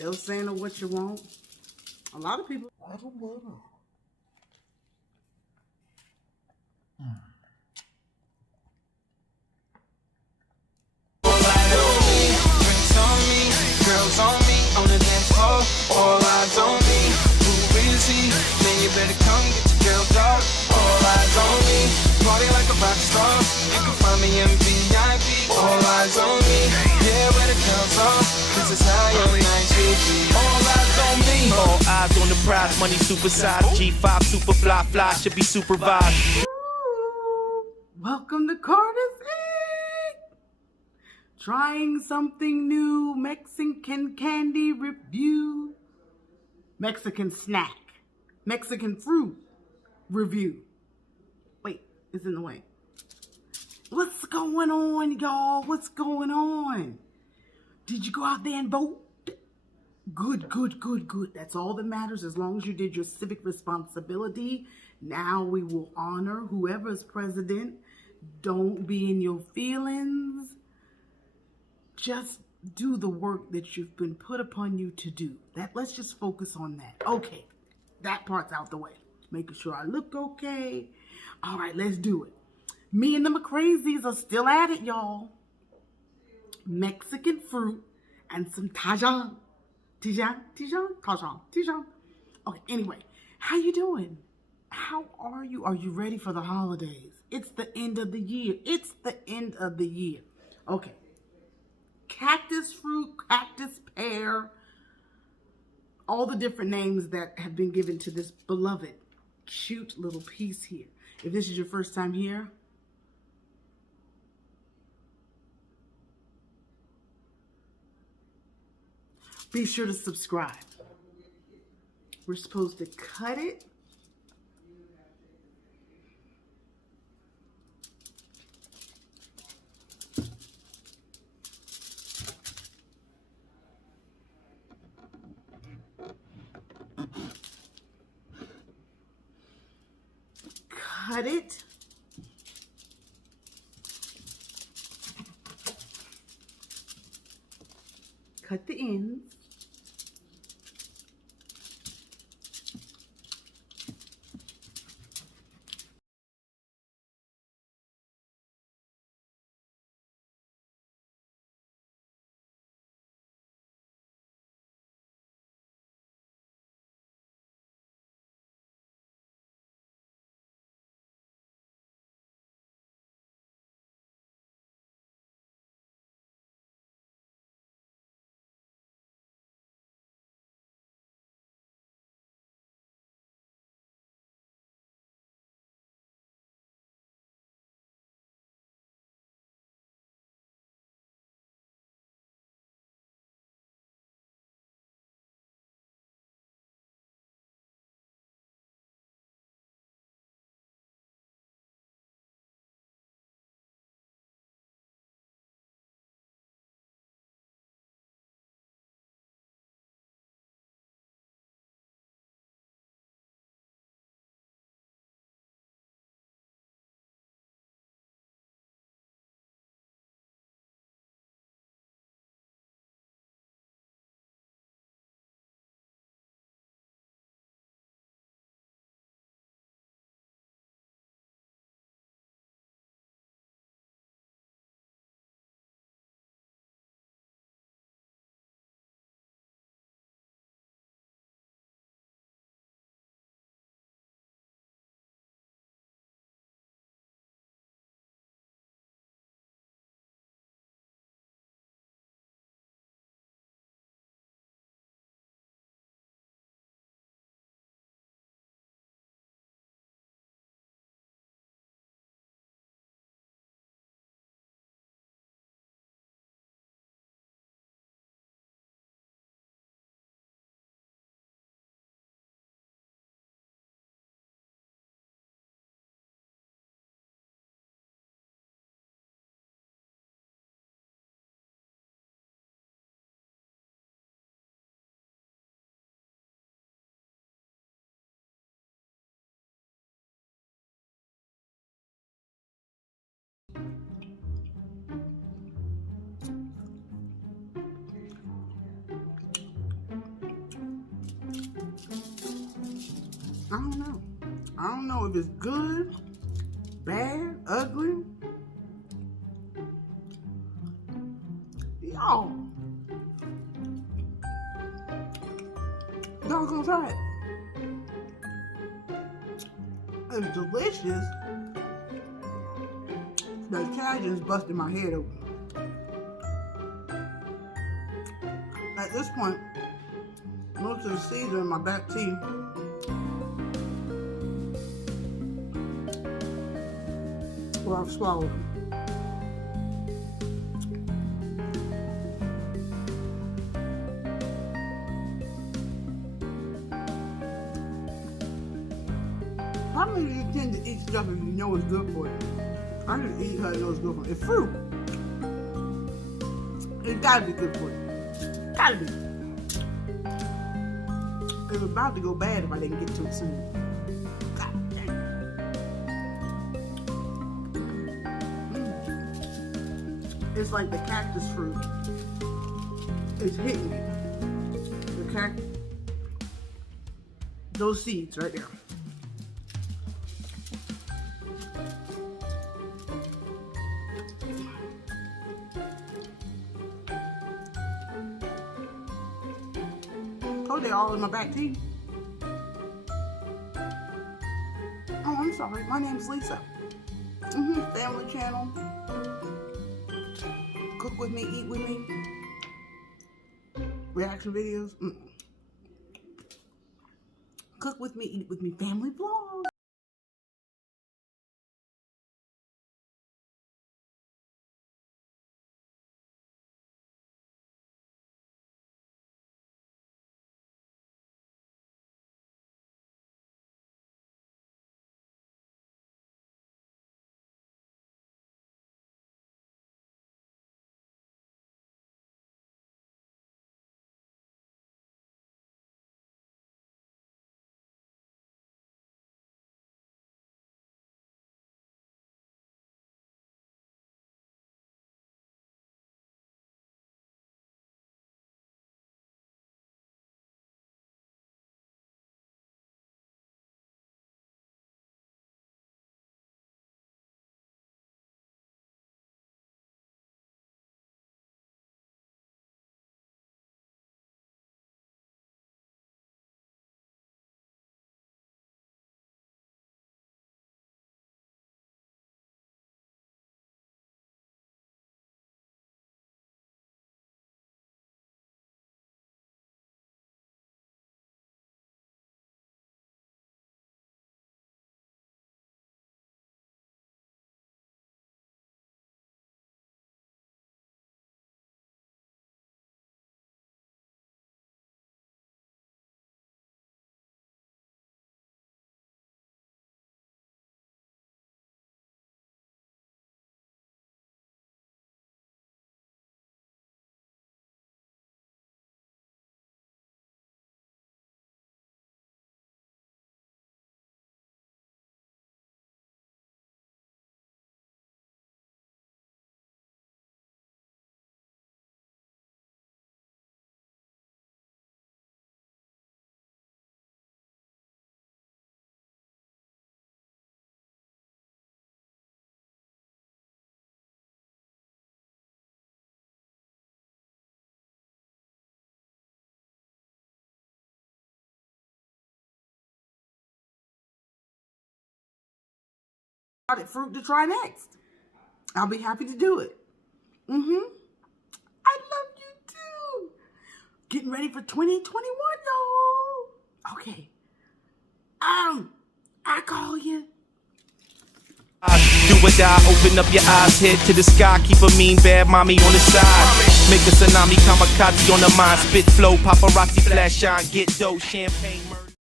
They'll say no what you want. A lot of people. I don't matter. Girls on me, on the dance floor, all eyes on me. Who is he? Then you better come get your girl dog. All eyes on me, party like a rock star. You can find me in VIP. All eyes on me, yeah, where the girls are. This is how your night should be. All eyes on me, all eyes on the prize. Money supersized, G5 super fly, should be supervised. Welcome to Carter's Eat. Trying something new, Mexican candy review, Mexican snack, Mexican fruit review. Wait, it's in the way. What's going on, y'all? What's going on? Did you go out there and vote? Good. That's all that matters, as long as you did your civic responsibility. Now we will honor whoever's president. Don't be in your feelings. Just do the work that you've been put upon you to do. Let's just focus on that. Okay, that part's out the way. Making sure I look okay. All right, let's do it. Me and the McCrazies are still at it, y'all. Mexican fruit and some Tajan. Tajan. Okay, anyway, how you doing? How are you? Are you ready for the holidays? It's the end of the year. Okay. Cactus fruit, cactus pear, all the different names that have been given to this beloved, cute little piece here. If this is your first time here, be sure to subscribe. We're supposed to cut it. Cut it. Cut the ends. I don't know. I don't know if it's good, bad, ugly. Y'all gonna try it. It's delicious. The Cajuns busted my head open. At this point, most of the seeds are in my back teeth. Or I've swallowed them. How many of you tend to eat stuff if you know it's good for you? I just eat because I know it's good for me. It's fruit. It gotta be good for you. Gotta be. It was about to go bad if I didn't get to it soon. God damn. It's like the cactus fruit. It's hitting me. The cactus. Those seeds right there. They're all in my back teeth. Oh, I'm sorry. My name's Lisa. Family channel. Cook with me, eat with me. Reaction videos. Cook with me, eat with me. Family vlog. Fruit to try next. I'll be happy to do it. I love you too. Getting ready for 2021, y'all. Okay. I call you. Do or die, open up your eyes, head to the sky, keep a mean bad mommy on the side. Make a tsunami, kamikaze on the mind, spit flow, paparazzi, flash shine, get dough, champagne.